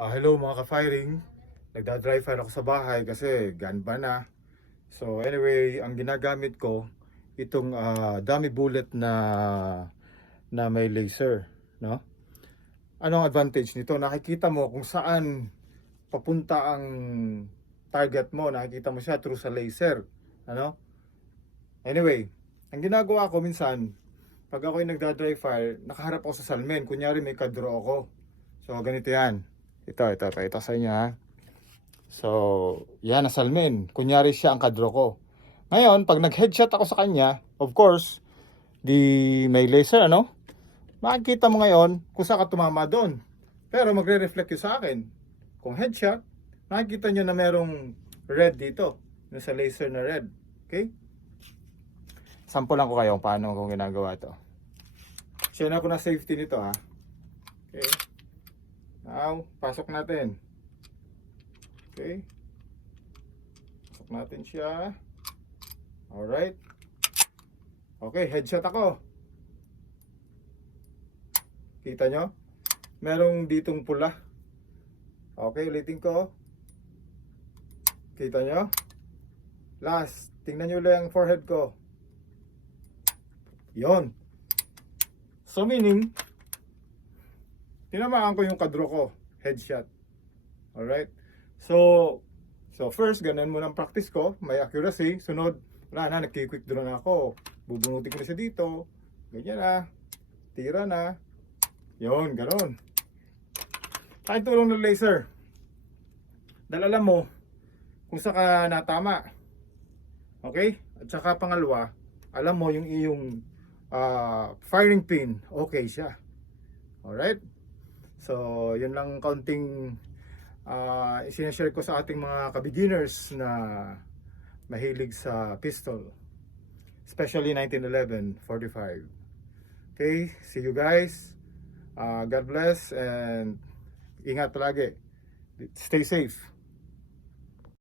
Hello mga ka-firing. Nagda-dry fire ako sa bahay kasi ganba na. So anyway, ang ginagamit ko itong dummy bullet na may laser, no? Anong advantage nito? Nakikita mo kung saan papunta ang target mo. Nakikita mo siya through sa laser, ano? Anyway, ang ginagawa ko minsan, pag ako'y nagda-dry fire, nakaharap ako sa salmen. Kunyari may kadro ako. So ganito yan. Ito sa inyo ha. So, yan ang salmin. Kunyari siya ang kadro ko. Ngayon, pag nag-headshot ako sa kanya, of course, may laser, ano? Makikita mo ngayon kung saan ka tumama doon. Pero magre-reflect yun sa akin. Kung headshot, makikita nyo na merong red dito. Yung sa laser na red. Okay? Sample lang ko kayo paano kung ginagawa to. Share na ko na safety nito ha. Okay. Now, pasok natin. Okay. Pasok natin siya. Alright. Okay, headshot ako. Kita nyo? Merong ditong pula. Okay, ulitin ko. Kita nyo? Last, tingnan nyo lang ang forehead ko. Yon. So meaning, tinamaan ko yung kadro ko. Headshot. Alright? So first, ganun muna ang practice ko. May accuracy. Sunod, wala na, nagki-quick draw na ako. Bubunutin ko na siya dito. Ganyan na. Tira na. Yon, ganun. Kahit tulong ng laser. Dahil alam mo kung saan ka natama. Okay? At saka pangalawa, alam mo yung iyong firing pin. Okay siya. Alright? So, yun lang kaunting isinashare ko sa ating mga ka-beginners na mahilig sa pistol. Especially 1911 45. Okay? See you guys. God bless and ingat palagi. Stay safe.